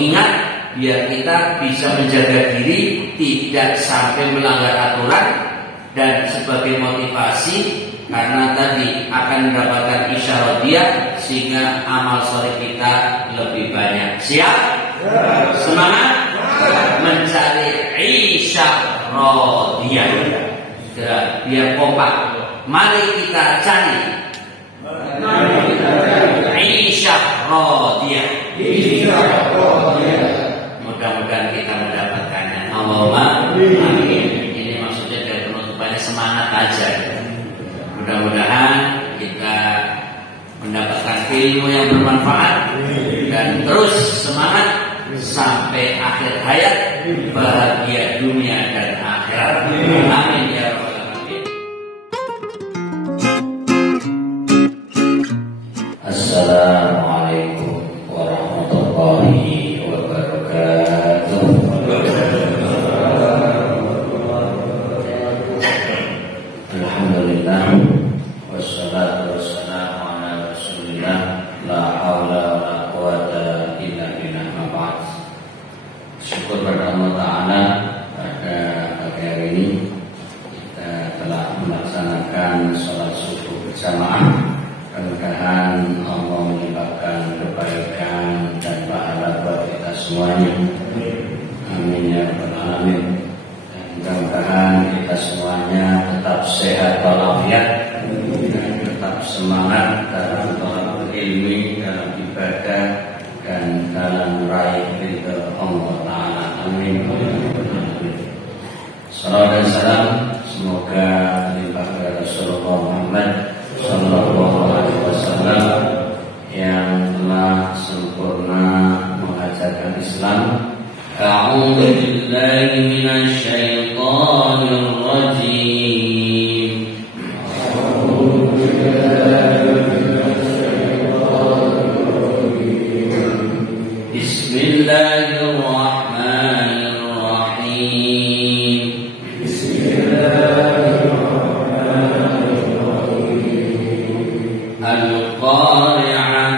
pengingat biar kita bisa menjaga diri tidak sampai melanggar aturan, dan sebagai motivasi karena tadi akan mendapatkan isyarat dia sehingga amal soleh kita lebih banyak. Siap? Semangat mencari isyarat dia. Biar kompak. Mari kita cari isyarat dia. Mudah-mudahan kita mendapatkannya. Allahumma amin. Ini maksudnya dari penutupannya semangat aja. Mudah-mudahan kita mendapatkan ilmu yang bermanfaat dan terus semangat sampai akhir hayat, bahagia dunia dan akhirat. Amin ya rabbal alamin. Assalamualaikum warahmatullahi wabarakatuh. Alhamdulillah, wassalatu wassalamu ala rasulillah, la haula wa la quwata illa billah, ma ba'd. Syukur pada Allah Ta'ala, pada pagi hari ini kita telah melaksanakan sholat subuh berjamaah. Mudah-mudahan Allah melimpahkan kebaikan dan pahala buat kita semuanya. Amin ya rabbal alamin. Mudah-mudahan kita semuanya tetap sehat walafiat dan tetap semangat dalam thalabul ilmi, dalam ibadah dan dalam meraih ridha Allah Ta'ala. Amin. Salawat dan salam semoga melimpah kepada Rasulullah Muhammad Sallallahu Alaihi Wasallam yang telah sempurna mengajarkan Islam. A'udzu billahi minasy syaithanir rajim. Bismillahirrahmanirrahim. Al-Qari'ah.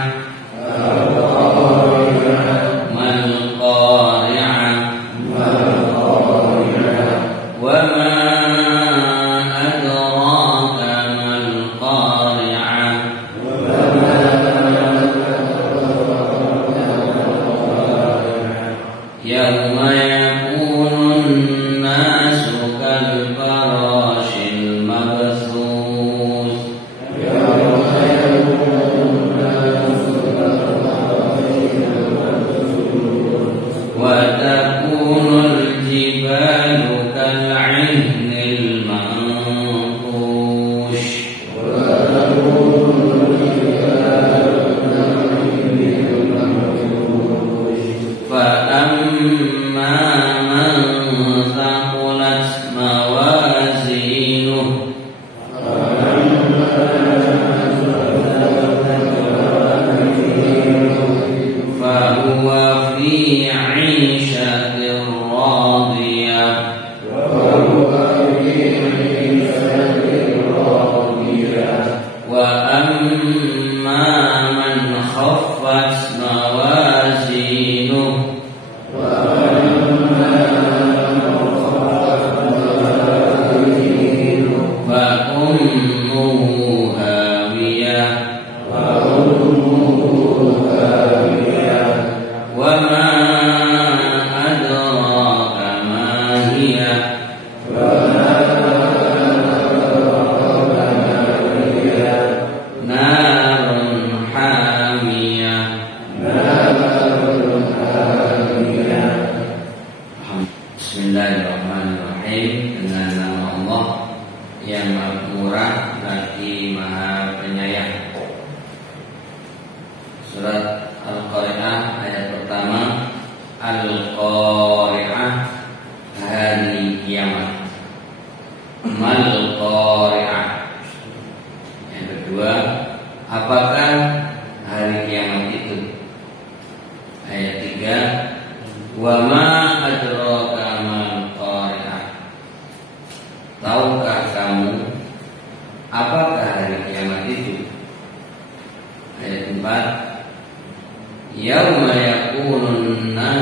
Yauma yakunun nas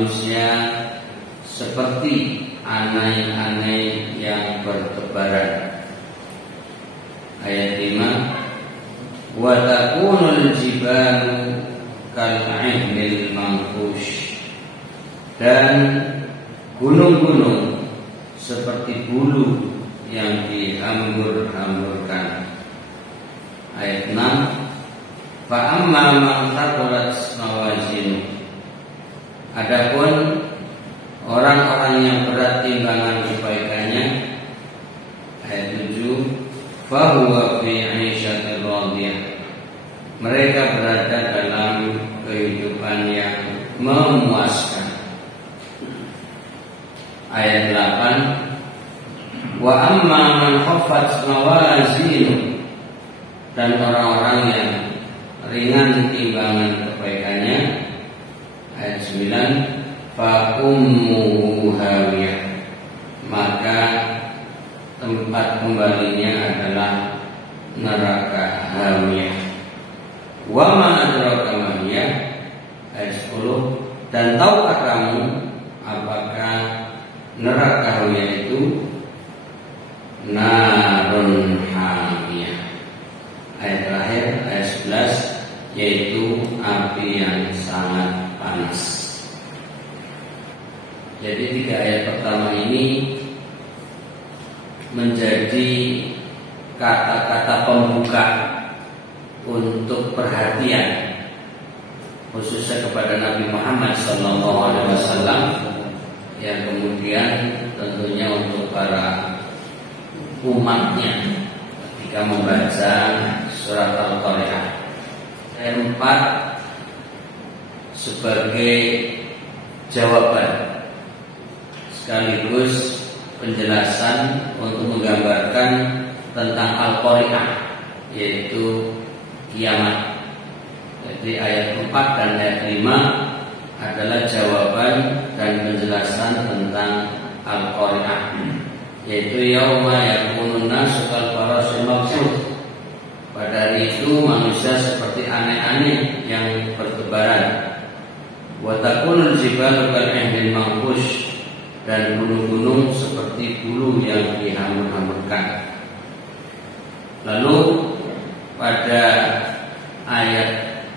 manusia seperti anai-anai yang bertebaran. Ayat 5, wa takunul jibalu kal'ihnil manfush, dan gunung-gunung seperti bulu yang dihambur-hamburkan. Ayat 6, fa amma man thaqulat mawazinu, adapun orang-orang yang berat timbangan kebaikannya. Ayat 7, fa huwa fi 'ishatir radiyah, mereka berada dalam kehidupan yang memuaskan. Ayat 8, wa amma man khaffat mawazinu, dan orang-orang yang ringan timbangan kebaikannya. Ayat 9, fa ummuhu hawiyah, maka tempat kembalinya adalah neraka hawiyah. Wa ma adraka ma hiya. Ayat 10, dan tahukah kamu apakah neraka hawiyah itu? Narun hamiyah. Ayat terakhir, ayat 11, yaitu api yang sangat panas. Jadi 3 ayat pertama ini menjadi kata-kata pembuka untuk perhatian, khususnya kepada Nabi Muhammad SAW, yang kemudian tentunya untuk para umatnya ketika membaca surat Al-Qari'ah. Ayat 4 sebagai jawaban sekaligus penjelasan untuk menggambarkan tentang Al-Qari'ah, yaitu kiamat. Jadi ayat 4 dan ayat 5 adalah jawaban dan penjelasan tentang Al-Qari'ah, yaitu yauma yakunun nasu kal farasil mabsuth. Pada hari itu manusia seperti aneh-aneh yang bertebaran. Wa takunul jibalu kal'ihnil manfush, dan gunung-gunung seperti bulu yang dihambur-hamburkan. Lalu pada ayat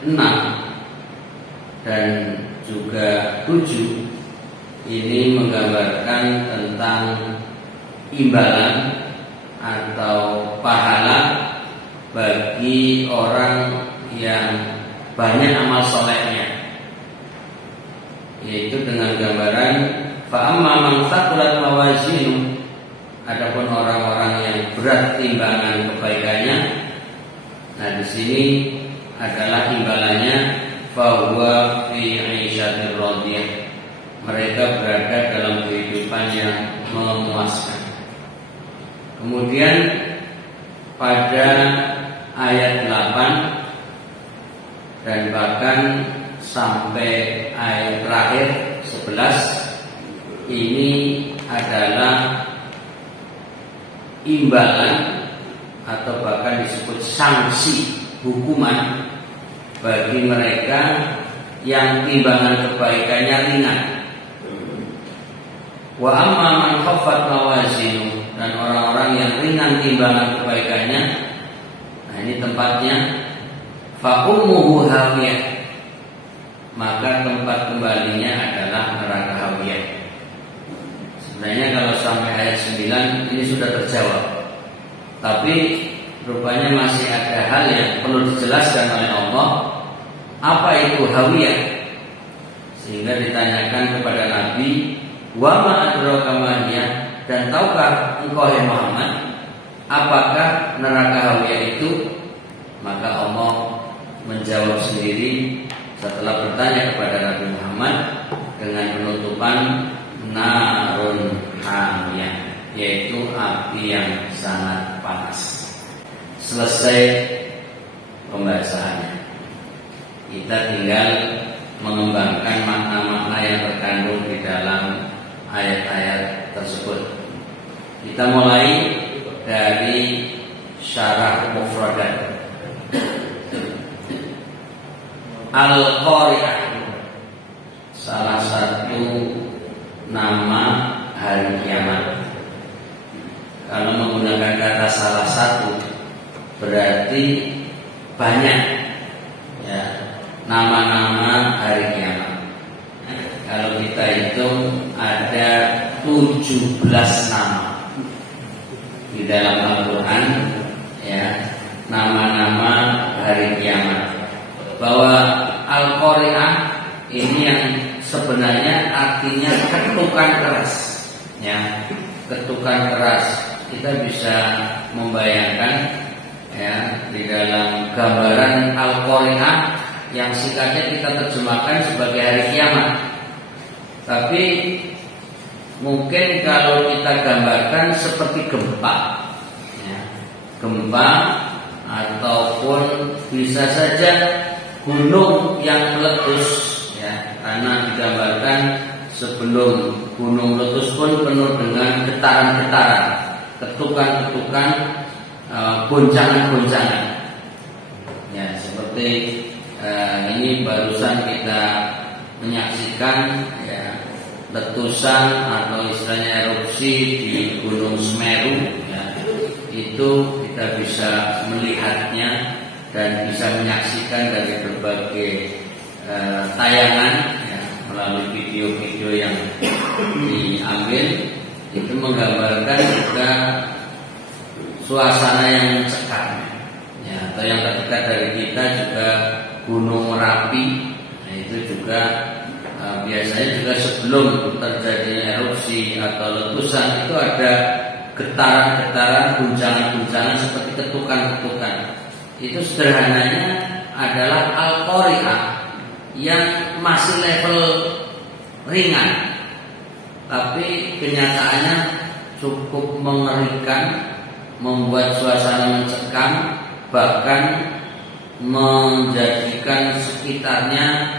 6 dan juga 7 ini menggambarkan tentang imbalan atau pahala bagi orang yang banyak amal solehnya, yaitu dengan gambaran fa amma man thaqulat mawazinu, adapun orang-orang yang berat timbangan kebaikannya. Nah, di sini adalah imbalannya fa huwa fi 'ishatir radiyah, mereka berada dalam kehidupan yang memuaskan. Kemudian pada ayat 8 dan bahkan sampai ayat terakhir 11 ini adalah imbalan atau bahkan disebut sanksi hukuman bagi mereka yang timbangan kebaikannya ringan. Wa amma man khaffat mawazinu, dan orang-orang yang ringan timbangan kebaikannya. Nah, ini tempatnya fa ummuhu hawiyah, maka tempat kembalinya adalah neraka hawiyah. Sebenarnya kalau sampai ayat 9 ini sudah terjawab, tapi rupanya masih ada hal yang perlu dijelaskan oleh Allah. Apa itu hawiyah? Sehingga ditanyakan kepada Nabi, wa ma adraka ma hiya, dan tahukah engkau ya Muhammad apakah neraka hawiyah itu? Maka Allah menjawab sendiri setelah bertanya kepada Nabi Muhammad dengan penutupan narun hamiyah, yaitu api yang sangat panas. Selesai pembahasannya, kita tinggal mengembangkan makna-makna yang terkandung di dalam ayat-ayat tersebut. Kita mulai dari syarah mufradat. Al-Qari'ah, salah satu nama hari kiamat. Kalau menggunakan kata salah satu berarti banyak ya nama-nama hari kiamat. Kalau kita hitung ada 17 nama di dalam Al-Quran ya, nama-nama hari kiamat. Bahwa Al-Qari'ah ini yang sebenarnya artinya ketukan keras ya, ketukan keras. Kita bisa membayangkan ya di dalam gambaran Al-Qari'ah yang singkatnya kita terjemahkan sebagai hari kiamat. Tapi mungkin kalau kita gambarkan seperti gempa ya, gempa ataupun bisa saja gunung yang meletus ya, karena digambarkan sebelum gunung meletus pun penuh dengan getaran-getaran, ketukan-ketukan, goncangan-goncangan. Ya, seperti ini barusan kita menyaksikan ya, letusan atau istilahnya erupsi di Gunung Semeru ya, itu kita bisa melihatnya dan bisa menyaksikan dari berbagai tayangan ya, melalui video-video yang diambil. Itu menggambarkan juga suasana yang mencekam ya, atau yang terdekat dari kita juga Gunung Merapi. Nah, itu juga biasanya juga sebelum terjadinya erupsi atau letusan itu ada getaran-getaran, guncangan-guncangan seperti ketukan-ketukan. Itu sederhananya adalah Al-Qari'ah yang masih level ringan, tapi kenyataannya cukup mengerikan, membuat suasana mencekam, bahkan menjadikan sekitarnya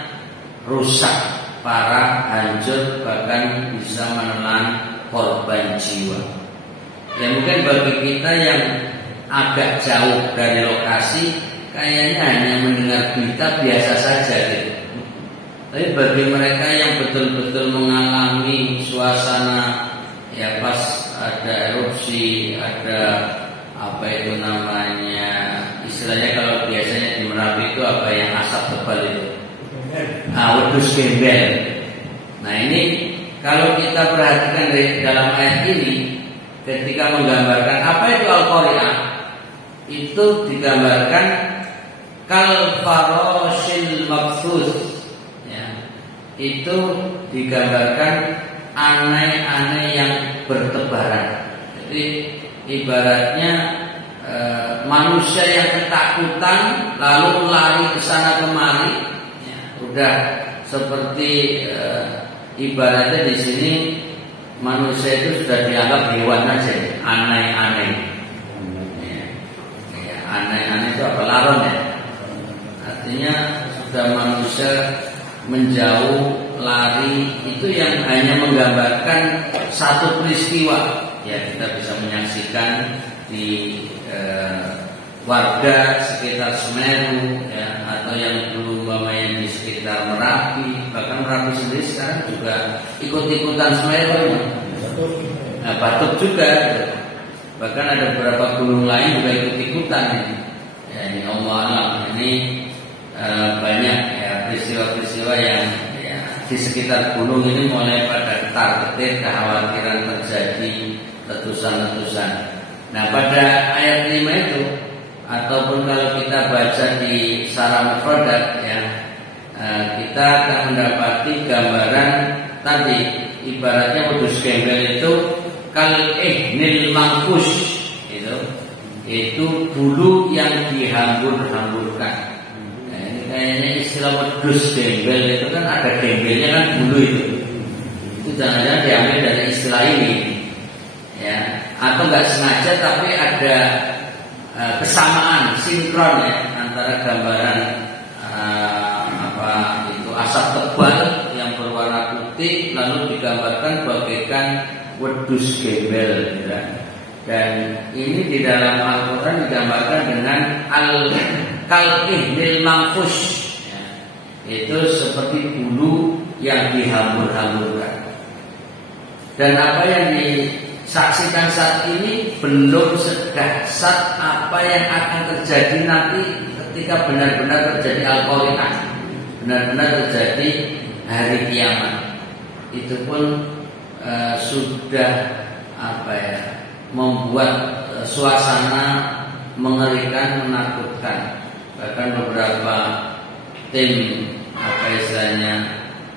rusak, parah, hancur, bahkan bisa menelan korban jiwa. Ya mungkin bagi kita yang agak jauh dari lokasi kayaknya hanya mendengar berita biasa saja gitu. Tapi bagi mereka yang betul-betul mengalami suasana ya pas ada erupsi, ada apa itu namanya, istilahnya kalau biasanya di Merapi itu apa yang asap tebal itu, wedhus gembel. Nah ini kalau kita perhatikan dari dalam ayat ini, ketika menggambarkan apa itu Al-Qari'ah, itu digambarkan kal faroshil mabthus ya, itu digambarkan aneh-aneh yang bertebaran. Jadi ibaratnya manusia yang ketakutan lalu lari ke sana kemari ya, udah seperti ibaratnya di sini manusia itu sudah dianggap hewan aja, aneh-aneh. Ya, aneh-aneh itu apa, laron ya. Artinya sudah manusia menjauh, lari, itu yang hanya menggambarkan satu peristiwa. Ya kita bisa menyaksikan di warga sekitar Semeru ya, atau yang dulu umpamanya di sekitar Merapi, bahkan Merapi sendiri sekarang juga ikut-ikutan Semeru. Nah, Batuk juga, bahkan ada beberapa gunung lain juga ikut-ikutan. Ya, ini Allah alam, ini banyak ya peristiwa-peristiwa yang ya, di sekitar gunung ini mulai pada ketar-ketir, kekhawatiran terjadi letusan-letusan. Nah pada ayat 5 itu, ataupun kalau kita baca di Syarah Mufradat ya, kita akan mendapati gambaran tadi, ibaratnya wedhus gembel itu kal ihnil mangkush, itu bulu yang dihambur-hamburkan. Nah, ini kayaknya istilah wedhus gembel itu kan ada gembelnya kan bulu itu jangan-jangan diambil dari istilah ini ya, atau nggak sengaja tapi ada kesamaan, sinkron ya antara gambaran asap tebal yang berwarna putih lalu digambarkan bagaikan wedhus gembel ya. Dan ini di dalam Al-Quran digambarkan dengan al-kal'ihnil manfush ya. Itu seperti bulu yang dihambur-hamburkan. Dan apa yang disaksikan saat ini belum sedahsyat apa yang akan terjadi nanti ketika benar-benar terjadi al-qari'ah, benar-benar terjadi hari kiamat. Itu pun sudah membuat suasana mengerikan, menakutkan. Bahkan beberapa tim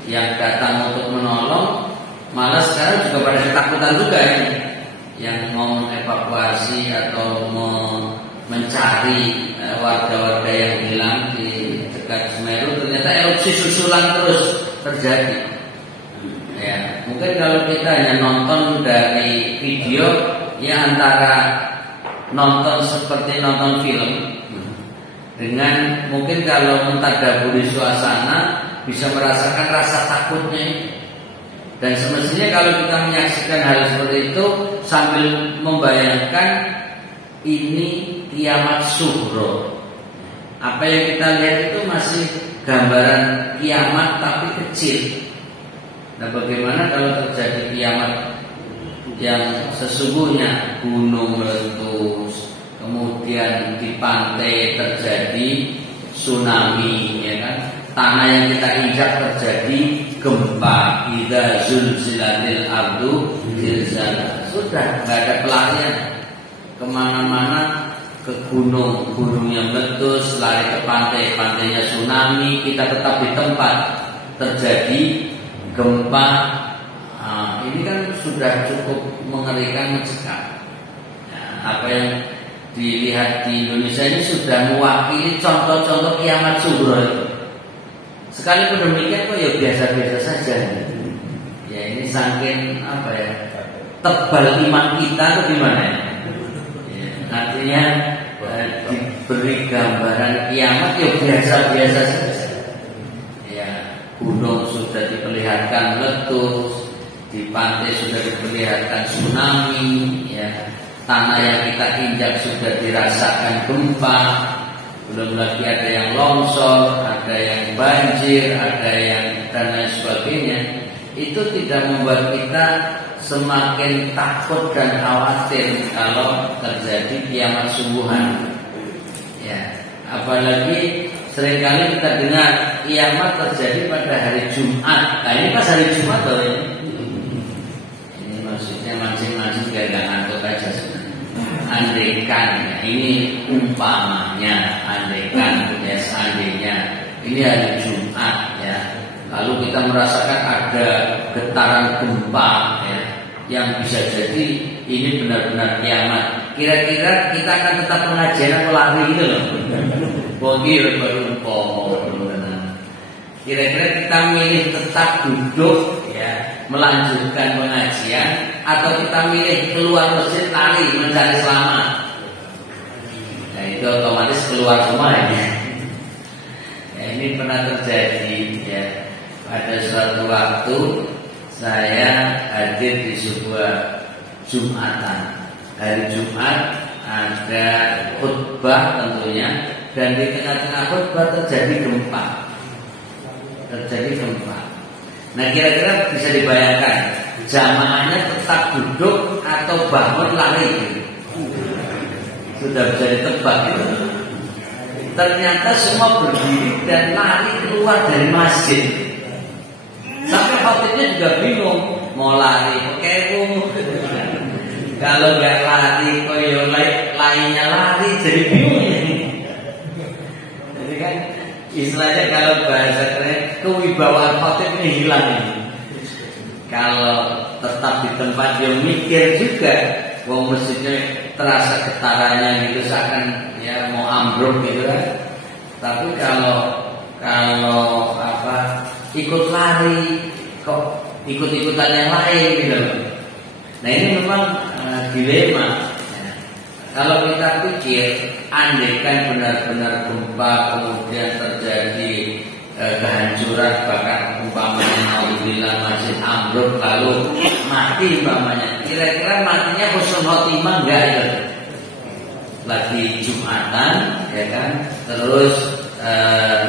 yang datang untuk menolong malah sekarang juga pada ketakutan juga ini, yang mau mengevakuasi atau mencari warga-warga yang hilang di dekat Semeru. Ternyata erupsi susulan terus terjadi. Ya, mungkin kalau kita hanya nonton dari video, ya antara nonton seperti nonton film dengan mungkin kalau mentadaburi suasana bisa merasakan rasa takutnya. Dan semestinya kalau kita menyaksikan hal seperti itu sambil membayangkan ini kiamat sughra. Apa yang kita lihat itu masih gambaran kiamat tapi kecil. Nah, bagaimana kalau terjadi kiamat yang sesungguhnya, gunung meletus, kemudian di pantai terjadi tsunami, ya kan? Tanah yang kita injak terjadi gempa, idza zulzilatil ardu zilzalaha. Sudah nggak ada pelarian kemana-mana, ke gunung, gunungnya meletus, lari ke pantai, pantainya tsunami, kita tetap di tempat, terjadi gempa. Ini kan sudah cukup mengerikan, mencekam. Apa yang dilihat di Indonesia ini sudah mewakili contoh-contoh kiamat sughra itu. Sekalipun demikian kok ya biasa-biasa saja. Ya ini saking tebal iman kita atau gimana ya? Artinya diberi gambaran kiamat ya biasa-biasa saja. Ya, gunung sudah diperlihatkan meletus, di pantai sudah diperlihatkan tsunami, ya. Tanah yang kita injak sudah dirasakan gempa. Belum lagi ada yang longsor, ada yang banjir, ada yang dan lain sebagainya. Itu tidak membuat kita semakin takut dan khawatir kalau terjadi kiamat sungguhan. Ya, apalagi seringkali kita dengar kiamat terjadi pada hari Jumat. Nah, ini pas hari Jumat loh ini. Ini maksudnya mancing-mancing gak ngantuk aja. Andaikan, ya, ini umpamanya, andaikan, ya, seandainya ini hari Jumat, ya, lalu kita merasakan ada getaran gempa, ya, yang bisa jadi ini benar-benar kiamat. Kira-kira kita akan tetap pengajian atau lari gitu loh? Bogir baru kira-kira kita milih tetap duduk, ya, melanjutkan pengajian, atau kita milih keluar masjid lari mencari selamat? Nah, itu otomatis keluar semua ya. Ya, ini pernah terjadi, ya. Pada suatu waktu saya hadir di sebuah Jumatan. Hari Jumat ada khutbah tentunya, dan di tengah-tengah khutbah terjadi gempa. Nah, kira-kira bisa dibayangkan jamaahnya tetap duduk atau bangun lari? Sudah bisa ditebak gitu. Ternyata semua berdiri dan lari keluar dari masjid. Sampai khatibnya juga bingung, mau lari kekewu. Kalau nggak lari, koyo lainnya lari, jadi bingung ini. Jadi kan istilahnya kalau bahasa keren, kewibawaan khatib ini hilang ini. Kalau tetap di tempat dia mikir juga, wong masjidnya terasa getarannya gitu, seakan ya mau ambruk gitu kan. Tapi kalau ikut lari, kok ikut-ikutan yang lain gitu. Nah, ini memang dilema. Ya. Kalau kita pikir, andaikan benar-benar gempa, kemudian terjadi kehancuran, bahkan umpamanya alhamdulillah masjid ambruk lalu mati umpamanya, kira-kira matinya husnul khotimah enggak ya? Lagi Jumatan, ya kan? Terus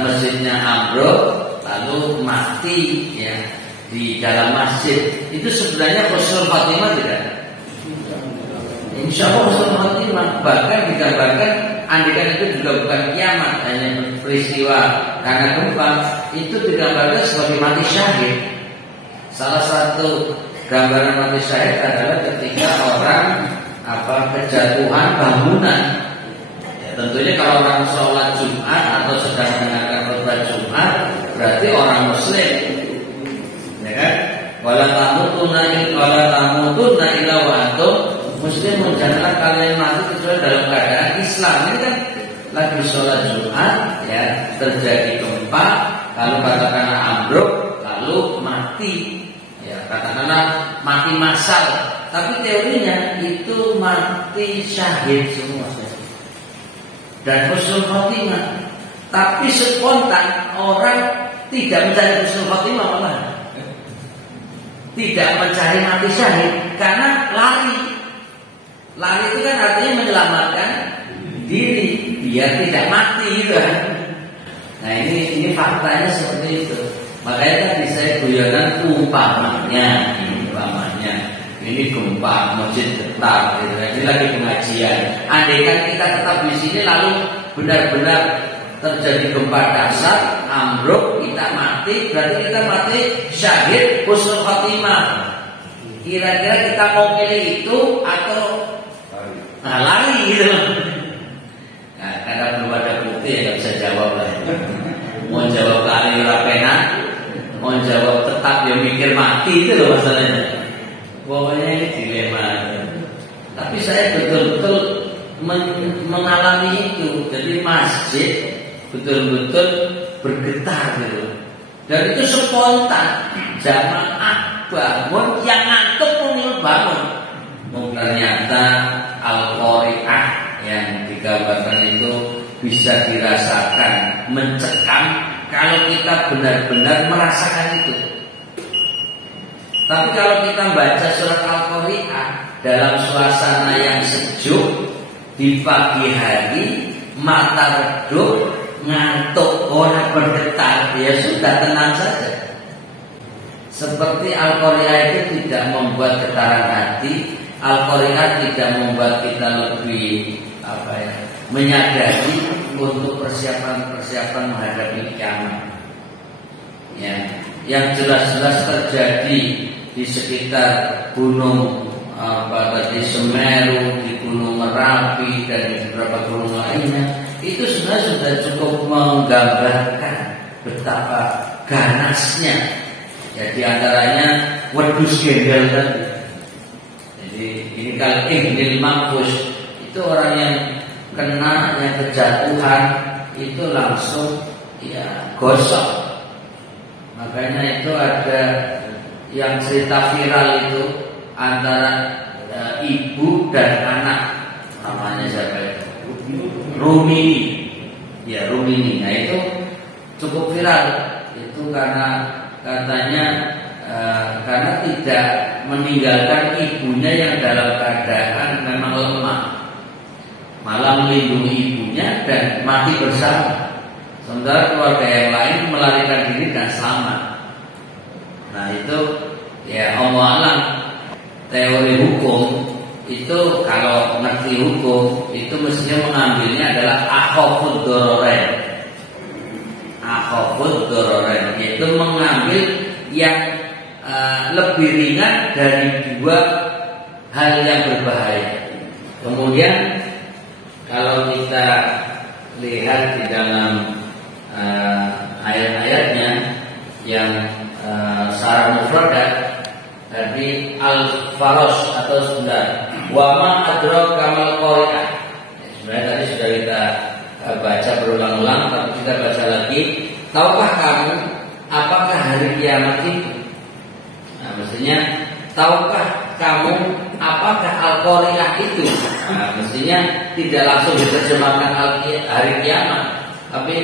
masjidnya ambruk lalu mati, ya, di dalam masjid. itu sebenarnya husnul khotimah tidak? Insya Allah husnul khotimah. Bahkan digambarkan andikan itu juga bukan kiamat, hanya peristiwa karena gempa, itu digambarkan sebagai mati syahid. Salah satu gambaran mati syahid adalah ketika orang kejatuhan bangunan. Ya, tentunya kalau orang sholat Jumat atau sedang mendengarkan khutbah Jumat, berarti orang Muslim, ya kan? Wala tamutunna illa wa antum muslimun. Janganlah kalian mati kecuali dalam keadaan Islam. Ini kan lagi sholat Jumat, ya, terjadi gempa, lalu katakanlah ambruk, lalu mati. Ya, katakanlah mati massal. Tapi teorinya itu mati syahid semua. Dan husnul khotimah. Tapi spontan orang tidak mencari husnul khotimah malah. Tidak mencari mati syahid karena lari. Lari itu kan artinya menyelamatkan diri biar tidak mati gitu kan. Nah ini faktanya seperti itu. Makanya tadi saya guyonan umpamanya. Ini gempa, masjid getar, gitu. Ini lagi pengajian. Andaikan kita tetap di sini lalu benar-benar terjadi gempa dasar, ambruk, kita mati, berarti kita mati syahid husnul khotimah. Kira-kira kita mau pilih itu atau lari gitu. Nah, karena belum ada bukti ya nggak bisa jawab lah. Mau jawab lari rapena, mau jawab tetap dia mikir mati itu loh masalahnya. Pokoknya ini dilema. Tapi saya betul-betul mengalami itu. Jadi masjid betul-betul bergetar gitu. Dan itu spontan. Jamaah bangun, yang ngantuk pun bangun. Ternyata Al-Qari'ah yang digambarkan itu bisa dirasakan, mencekam kalau kita benar-benar merasakan itu. Tapi kalau kita baca surat Al-Qari'ah dalam suasana yang sejuk di pagi hari, mata redup, ngantuk, orang bergetar, ya sudah tenang saja. Seperti Al-Qari'ah itu tidak membuat getaran hati, Al-Qari'ah tidak membuat kita lebih menyadari untuk persiapan menghadapi kiamat. Ya, yang jelas-jelas terjadi di sekitar gunung Semeru, di Gunung Merapi dan di beberapa gunung lainnya, itu sebenarnya sudah cukup menggambarkan betapa ganasnya. Ya, di antaranya wedus gendel tadi. Jadi ini kalau Ibnul Mahfuz itu orang yang kena, yang kejatuhan itu langsung ya gosok. Makanya itu ada yang cerita viral itu antara ibu dan anak, namanya siapa itu? Rumini. Ya, Rumini. Nah itu cukup viral. Itu karena katanya karena tidak meninggalkan ibunya yang dalam keadaan memang lemah, malah melindungi ibunya dan mati bersama. Sementara keluarga yang lain melarikan diri dan selamat. Nah itu ya Allah alam. Teori hukum itu kalau ngerti hukum itu mestinya mengambilnya adalah akhafud dororen. Akhafud dororen yaitu mengambil yang lebih ringan dari dua hal yang berbahaya. Kemudian kalau kita lihat di dalam ayat-ayatnya yang secara mufradat tadi al-faros atau sebentar wama adraka mal qari'ah. Sebenarnya tadi sudah kita baca berulang-ulang, tapi kita baca lagi. Tahukah kamu apakah hari kiamat itu? Nah, mestinya tahukah kamu apakah al-qari'ah itu? Nah, mestinya tidak langsung diterjemahkan hari kiamat, tapi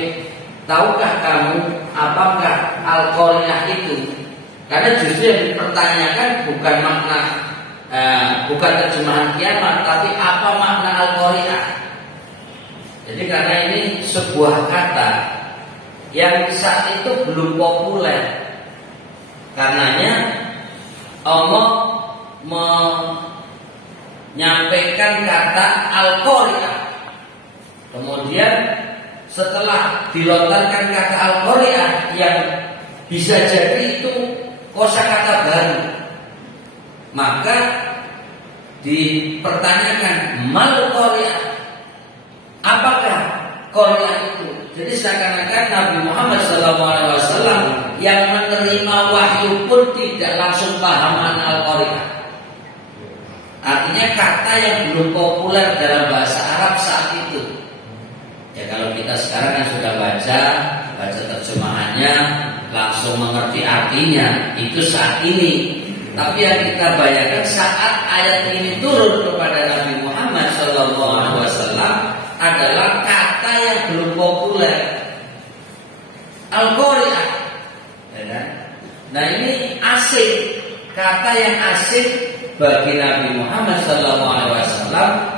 tahukah kamu apakah al-qari'ah itu? Karena justru yang dipertanyakan bukan makna bukan terjemahan kiamat, tapi apa makna al-qari'ah. Jadi karena ini sebuah kata yang saat itu belum populer. Karenanya Allah menyampaikan kata Al-Qari'ah. Kemudian setelah dilontarkan kata Al-Qari'ah yang bisa jadi itu kosakata baru, maka dipertanyakan mal Qari'ah, apakah Qari'ah itu? Jadi seakan-akan Nabi Muhammad SAW yang menerima wahyu pun tidak langsung paham makna Al-Qari'ah. Artinya kata yang belum populer dalam bahasa Arab saat itu. Ya kalau kita sekarang kan sudah baca terjemahannya, langsung mengerti artinya, itu saat ini. Tapi yang kita bayangkan saat ayat ini turun kepada Nabi Muhammad SAW adalah kata yang belum populer, Al-Qari'ah. Ya, nah ini asing, kata yang asing bagi Nabi Muhammad SAW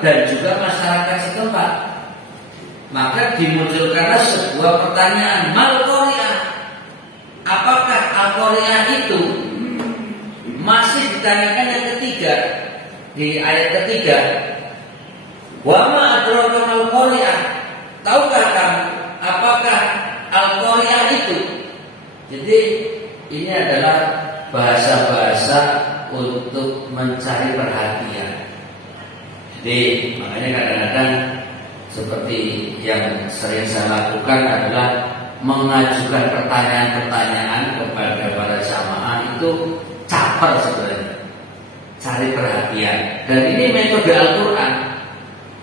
dan juga masyarakat setempat. Maka dimunculkanlah sebuah pertanyaan, mal Qari'ah, apakah Al-Qari'ah itu? Masih ditanyakan yang ketiga, di ayat ketiga, wa ma adraka mal Qari'ah, tahukah kamu apakah Al-Qari'ah itu? Jadi ini adalah bahasa-bahasa untuk mencari perhatian. Jadi makanya kadang-kadang seperti yang sering saya lakukan adalah mengajukan pertanyaan-pertanyaan kepada para jamaah itu caper sebenarnya, cari perhatian. Dan ini metode Al-Quran.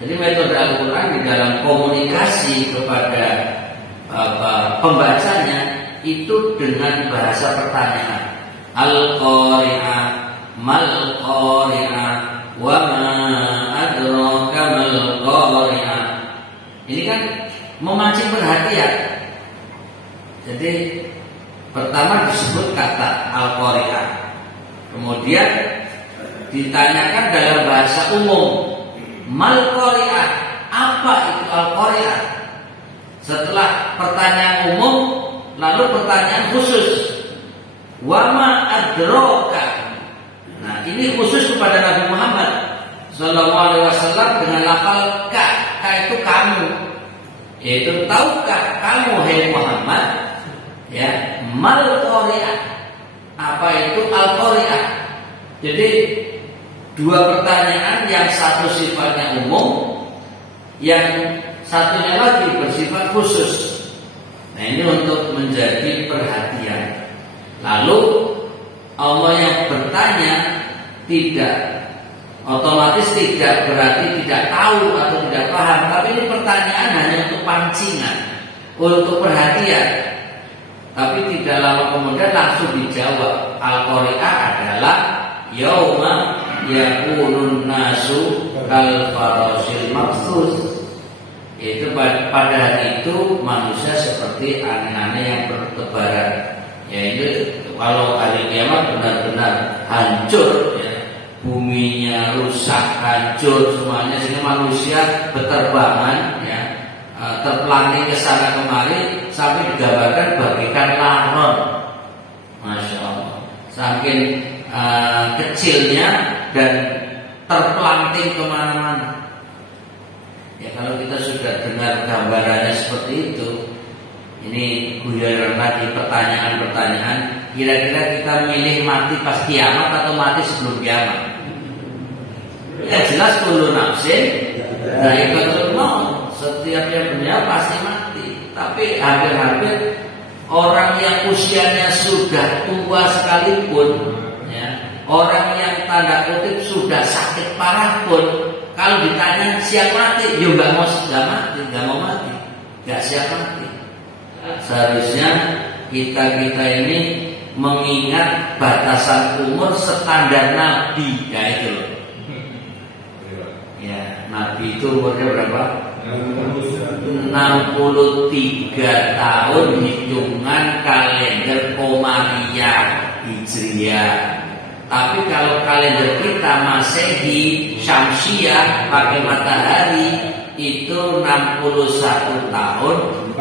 Jadi metode Al-Quran di dalam komunikasi kepada pembacanya itu dengan bahasa pertanyaan. Al-Qari'ah, mal Qari'ah, wa ma adraka mal Qari'ah. Ini kan memancing perhatian. Jadi pertama disebut kata Al-Qari'ah, kemudian ditanyakan dalam bahasa umum, mal Qari'ah, apa itu Al-Qari'ah? Setelah pertanyaan umum, lalu pertanyaan khusus, wa ma adraka. Nah ini khusus kepada Nabi Muhammad SAW dengan lafal ka. Ka itu kamu, yaitu tahukah kamu hai Muhammad, ya, mal Qari'ah, apa itu Al-Qari'ah? Jadi dua pertanyaan, yang satu sifatnya umum, yang satunya lagi bersifat khusus. Nah ini untuk menjadi perhatian. Lalu Allah yang bertanya tidak otomatis tidak berarti tidak tahu atau tidak paham, tapi ini pertanyaan hanya untuk pancingan, untuk perhatian. Tapi tidak lama kemudian langsung dijawab. Al-Qari'ah adalah yauma yakunun nasu kal farasil mabsus. Itu pada hari itu manusia seperti aneh-aneh yang bertebaran. Yaitu kalau hari kiamat benar-benar hancur, ya, buminya rusak, hancur semuanya, sehingga manusia berterbangan, ya, terpelanting ke sana kemari sampai digambarkan bagaikan laron. Masya Allah, saking kecilnya dan terpelanting kemana-mana. Ya kalau kita sudah dengar gambarannya seperti itu, ini guyonan lagi pertanyaan-pertanyaan. Kira-kira kita milih mati pas kiamat atau mati sebelum kiamat? Ya jelas kullu nafsin dha'iqatul maut. Setiap yang punya pasti mati. Tapi hampir-hampir orang yang usianya sudah tua sekalipun, ya, orang yang tanda kutip sudah sakit parah pun, kalau ditanya siap mati, ya nggak mau mati, nggak siap mati. Seharusnya kita ini mengingat batasan umur standar Nabi, ya itu loh. Ya, Nabi itu umurnya berapa? 63 tahun hitungan kalender Qamariyah Hijriyah. Tapi kalau kalender kita Masehi Syamsiah pakai matahari itu 61 tahun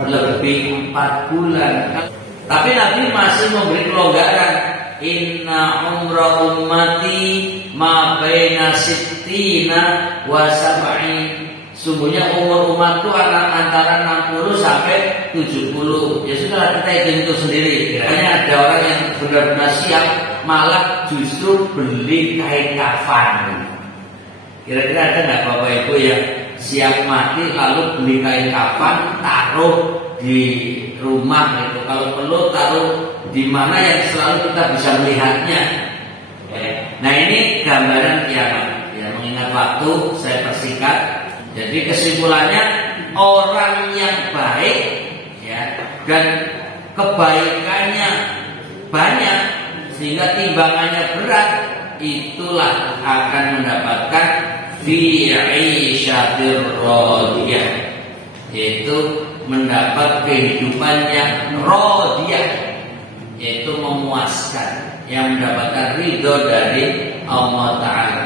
lebih 4 bulan. Tapi Nabi masih memberi kelonggaran. inna umra ummati ma baina sittina wa sab'in. Sungguhnya umur umatku antara 60 sampai 70. Ya sudah, kita hitung itu sendiri. Hanya ada orang yang benar-benar siap malah justru beli kain kafan. Kira-kira ada nggak Bapak Ibu yang siap mati lalu beli kain kafan taruh di rumah gitu? Kalau perlu taruh di mana yang selalu kita bisa melihatnya. Nah ini gambaran kiamat. Ya, mengingat waktu saya persingkat. Jadi kesimpulannya orang yang baik ya dan kebaikannya banyak sehingga timbangannya berat, itulah akan mendapatkan fi 'isyatir radiyah, yaitu mendapat kehidupan yang radiyah, yaitu memuaskan, yang mendapatkan ridho dari Allah Ta'ala.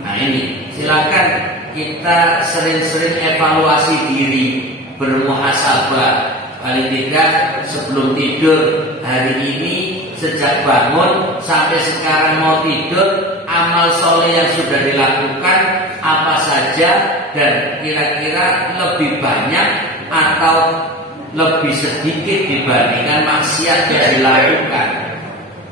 Nah ini silakan kita sering-sering evaluasi diri, bermuhasabah. Paling tidak sebelum tidur hari ini, sejak bangun sampai sekarang mau tidur, amal soleh yang sudah dilakukan apa saja, dan kira-kira lebih banyak atau lebih sedikit dibandingkan maksiat yang dilakukan.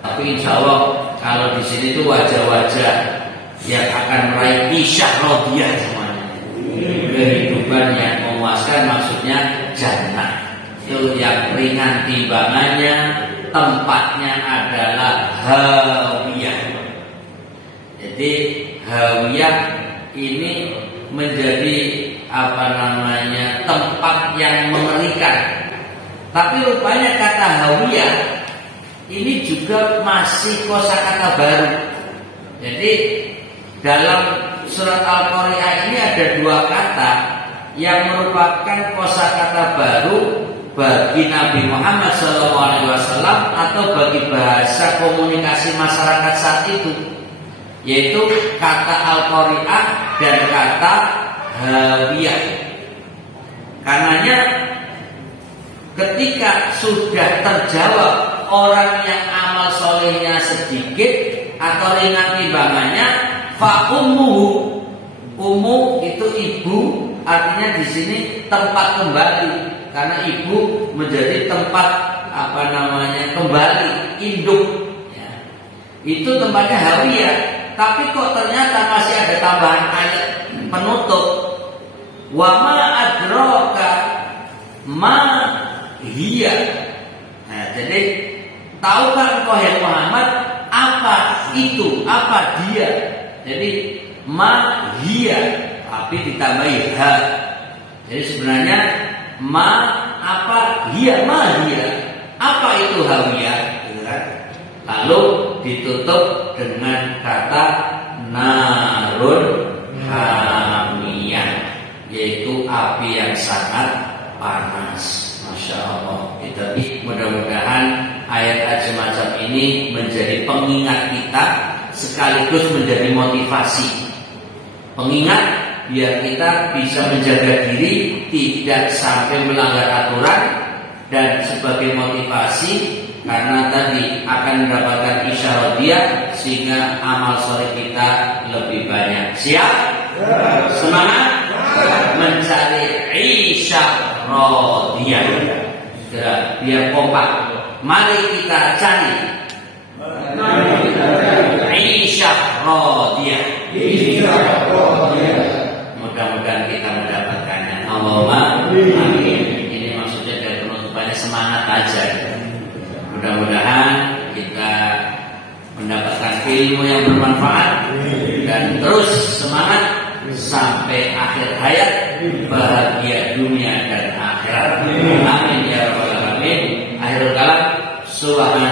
Tapi insya Allah kalau di sini itu wajah-wajah yang akan meraih isyah radiyah semuanya. Kehidupan yang memuaskan, maksudnya jannah. Itu yang ringan timbangannya, tempatnya adalah hawiyah. Jadi hawiyah ini menjadi tempat yang mengerikan. Tapi rupanya kata hawiyah ini juga masih kosakata baru. Jadi dalam surat Al-Qari'ah ini ada dua kata yang merupakan kosakata baru bagi Nabi Muhammad SAW atau bagi bahasa komunikasi masyarakat saat itu, yaitu kata Al-Qari'ah dan kata hawiyah. Karenanya ketika sudah terjawab orang yang amal solehnya sedikit atau ringan timbangannya, fa ummuhu, ummu itu ibu, artinya di sini tempat kembali, karena ibu menjadi tempat kembali induk. Ya. Itu tempatnya hawiyah. Tapi kok ternyata masih ada tambahan ayat penutup. Wa ma adraka ma hiya. Nah, jadi tahukah engkau ya Muhammad apa itu, apa dia? Jadi ma hiya tapi ditambahi ha. Jadi sebenarnya ma apa hiya, ma hiya apa itu hawiyah, gitu kan? Lalu ditutup dengan kata narun hamiyah, yaitu api yang sangat panas. Masya Allah. Jadi mudah-mudahan ayat-ayat semacam ini menjadi pengingat kita sekaligus menjadi motivasi. Pengingat biar kita bisa menjaga diri tidak sampai melanggar aturan, dan sebagai motivasi karena tadi akan mendapatkan isyah radiyah sehingga amal soleh kita lebih banyak. Siap? Semangat mencari isyah radiyah. Biar kompak. Mari kita cari isyah radiyah. Mudah-mudahan kita mendapatkannya. Allahumma amin. Ini maksudnya dari penutupannya semangat aja. Mudah-mudahan kita mendapatkan ilmu yang bermanfaat dan terus semangat sampai akhir hayat, bahagia dunia dan akhirat. Amin ya rabbal alamin. Akhirul kalam. Subhanallah.